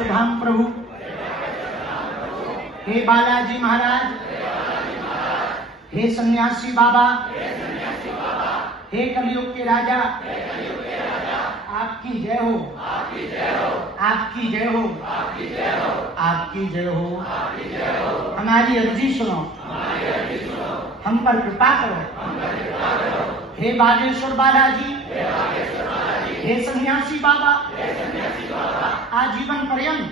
बागेश्वर धाम प्रभु, हे बालाजी महाराज, हे सन्यासी बाबा, हे कलयुग के राजा, आपकी जय हो, आपकी जय हो, आपकी जय हो, आपकी जय हो। हमारी अर्जी सुनो, हम पर कृपा करो। हे बागेश्वर बालाजी, हे सन्यासी बाबा, आजीवन पर्यंत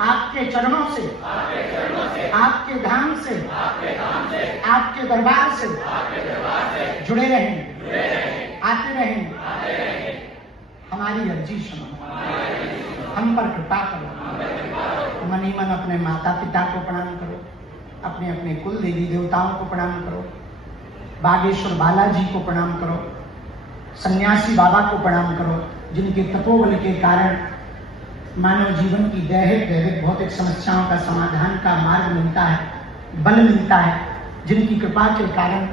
आपके चरणों से, आपके धाम से, आपके दरबार से जुड़े रहें, आते रहें। हमारी अर्जी सुनो, हम पर कृपा करो। मन ही मन अपने माता पिता को प्रणाम करो, अपने अपने कुल देवी देवताओं को प्रणाम करो, बागेश्वर बालाजी को प्रणाम करो, सन्यासी बाबा को प्रणाम करो, जिनके तपोबल के कारण मानव जीवन की दैहिक भौतिक समस्याओं का समाधान का मार्ग मिलता है, बल मिलता है, जिनकी कृपा के कारण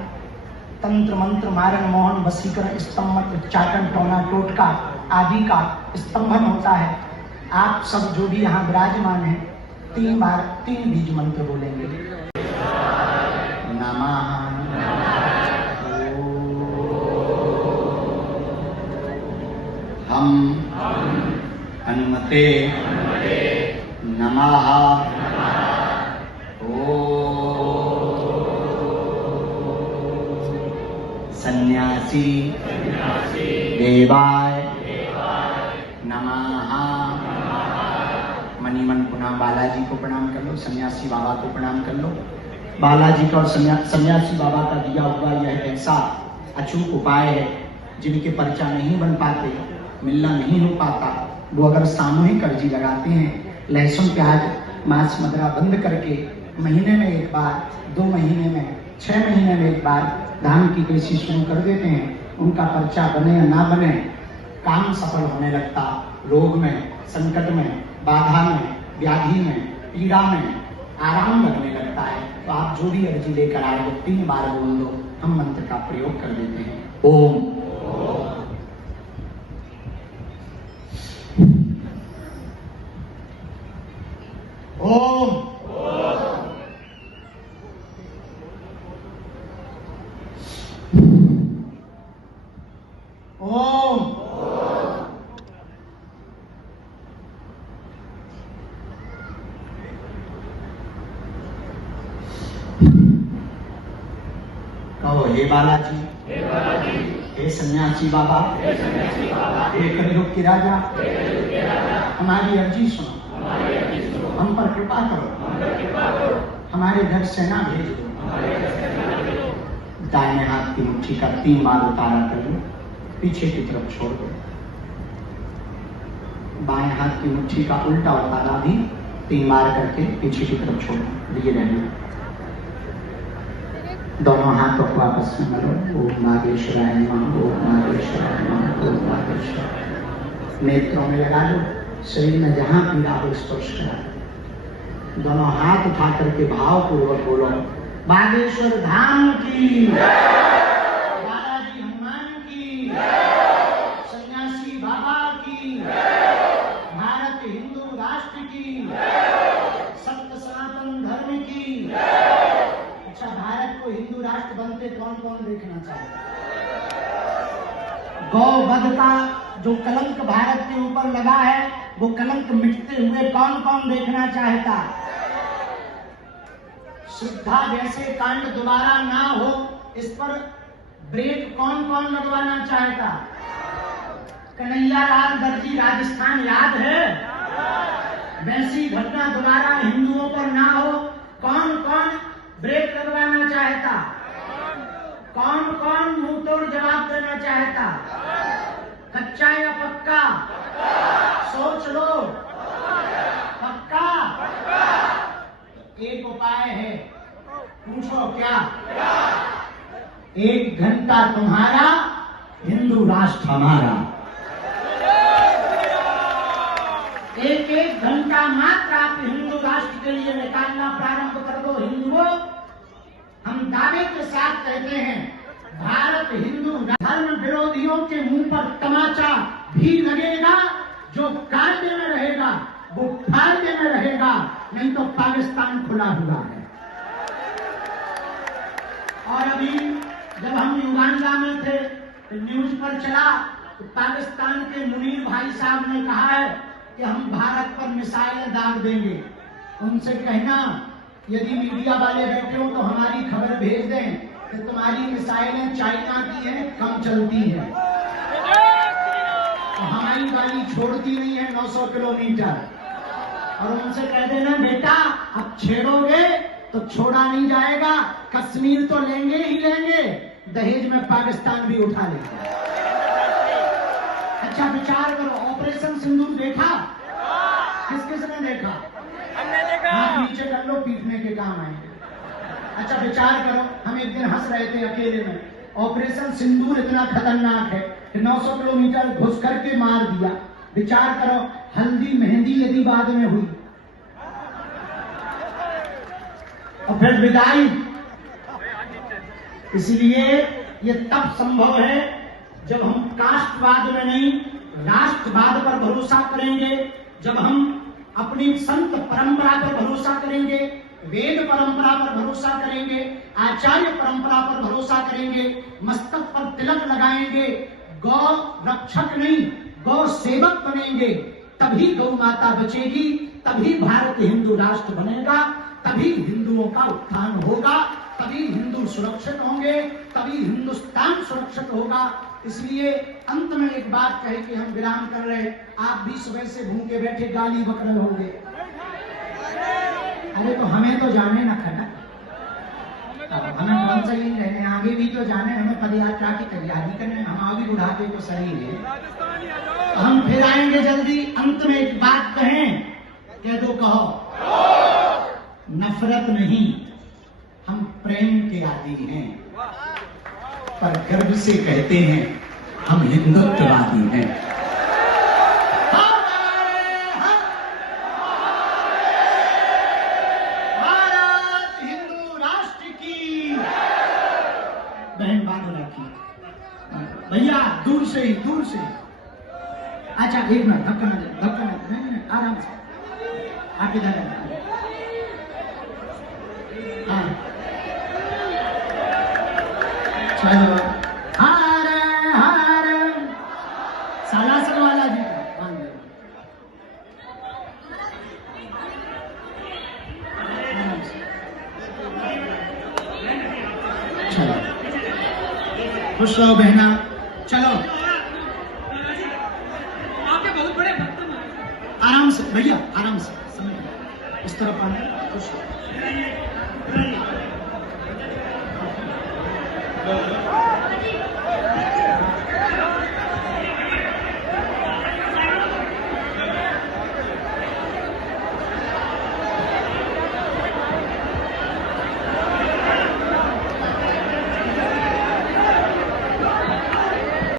तंत्र मंत्र मारण मोहन वशीकरण स्तंभ उच्चाटन टोना टोटका आदि का स्तंभन होता है। आप सब जो भी यहाँ विराजमान हैं 3 बार 3 बीज मंत्र बोलेंगे। नमः हम हनुमते नमः सन्यासी देवाय नमः। मनी मन पुनः बालाजी को प्रणाम कर लो, सन्यासी बाबा को प्रणाम कर लो। बालाजी का और सन्यासी बाबा का दिया हुआ यह ऐसा अचूक उपाय है, जिनके पर्चा नहीं बन पाते, मिलना नहीं हो पाता, वो अगर सामूहिक अर्जी लगाते हैं, लहसुन प्याज मांस मदिरा बंद करके महीने में एक बार, 2 महीने में, 6 महीने में एक बार धाम की पेशी शुरू कर देते हैं, उनका पर्चा बने या ना बने, काम सफल होने लगता। रोग में, संकट में, बाधा में, व्याधि में, पीड़ा में आराम लगने लगता है। तो आप जो भी अर्जी लेकर आए वो 3 बार बोल दो, हम मंत्र का प्रयोग कर देते हैं। ओम ओम ओम कहो, हे बालाजी, हे सन्यासी बाबा, हे कलयुग के राजा, हमारी अर्जी सुनो, हम पर कृपा करो, हमारे घर सेना भेज दो। दाहिने हाथ की मुट्ठी का 3 बार उतारा कर लो, पीछे की तरफ छोड़ दो। बाएं हाथ की मुट्ठी का उल्टा उतारा भी 3 बार करके पीछे की तरफ छोड़ दो। लिए रहने दोनों हाथों को आपस में मलो। ओम नागेश्वराय नमः, ओम नागेश्वराय नमः, ओम नागेश्वराय। नेत्रों में लगा लो, शरीर में जहां पीड़ा हो स्पर्श करा। दोनों हाथ उठा करके भाव पूर्वक बोलो, बागेश्वर धाम की, बालाजी हनुमान की, सन्यासी बाबा की, भारत हिंदू राष्ट्र की, सत्य सनातन धर्म की। अच्छा, भारत को हिंदू राष्ट्र बनते कौन कौन देखना चाहता? गौवध का जो कलंक भारत के ऊपर लगा है, वो कलंक मिटते हुए कौन कौन देखना चाहता? श्रद्धा जैसे कांड दोबारा ना हो, इस पर ब्रेक कौन कौन लगवाना चाहता? कन्हैया लाल दर्जी राजस्थान याद है? वैसी घटना दोबारा हिंदुओं पर ना हो, कौन कौन ब्रेक लगवाना चाहता? कौन कौन मुंह तोड़ जवाब देना चाहता? कच्चा या पक्का? सोच लो। पक्का? एक उपाय है, पूछो क्या? 1 घंटा तुम्हारा, हिंदू राष्ट्र हमारा। 1 घंटा मात्र आप हिंदू राष्ट्र के लिए निकालना प्रारंभ कर दो। हिंदुओं, हम दावे के साथ कहते हैं, भारत हिंदू धर्म विरोधियों के मुंह पर तमाचा भी लगेगा, जो कायदे में रहेगा नहीं तो पाकिस्तान खुला हुआ है। और अभी जब हम युगांडा में थे तो न्यूज पर चला तो पाकिस्तान के मुनीर भाई साहब ने कहा है कि हम भारत पर मिसाइल दाग देंगे। उनसे कहना यदि मीडिया वाले बैठे हो तो हमारी खबर भेज दें कि तुम्हारी मिसाइलें चाइना की हैं, कम चलती हैं, तो हमारी वाली छोड़ती नहीं है 900 किलोमीटर। और उनसे कह देना बेटा अब छेड़ोगे तो छोड़ा नहीं जाएगा, कश्मीर तो लेंगे ही लेंगे, दहेज में पाकिस्तान भी उठा लेंगे। अच्छा विचार करो, ऑपरेशन सिंदूर देखा? किस किसने देखा? हमने देखा। हाथ नीचे कर लो, पीटने के काम आएंगे। अच्छा विचार करो, हम एक दिन हंस रहे थे अकेले में, ऑपरेशन सिंदूर इतना खतरनाक है कि 900 किलोमीटर घुस करके मार दिया। विचार करो हल्दी मेहंदी यदि बाद में हुई और फिर विदाई। इसलिए ये तब संभव है जब हम कास्टवाद में नहीं राष्ट्रवाद पर भरोसा करेंगे, जब हम अपनी संत परंपरा पर भरोसा करेंगे, वेद परंपरा पर भरोसा करेंगे, आचार्य परंपरा पर भरोसा करेंगे, मस्तक पर तिलक लगाएंगे, गौ रक्षक नहीं गौ सेवक बनेंगे, तभी गौ माता बचेगी, तभी भारत हिंदू राष्ट्र बनेगा, तभी हिंदुओं का उत्थान होगा, तभी हिंदू सुरक्षित होंगे, तभी हिंदुस्तान सुरक्षित होगा। इसलिए अंत में एक बात कहे कि हम विराम कर रहे, आप भी सुबह से भूखे बैठे गाली बकरल हो गए। अरे तो हमें तो जाने ना खटा, हमें कौन सा यही रहने, आगे भी तो जाने, हमें पदयात्रा की तैयारी करने, हम आगे बुढ़ापे को शरीर है, तो हम फिर आएंगे जल्दी। अंत में एक बात कहें, कह दो, कहो, नफरत नहीं, हम प्रेम के आदी हैं, पर गर्व से कहते हैं हम हिंदुत्ववादी हैं। भारत हिंदू राष्ट्र की। बहन बात रखी भैया, दूर से ही, दूर से। अच्छा एक मिनट, धक्का नहीं, आराम से आप इधर चलो। हर हर सालासर वाला जी का चलो, खुश रहो बहना, चलो आपके बहुत बड़े भक्त हैं। आराम से भैया, आराम से, समय इस तरफ आना, खुश रहो।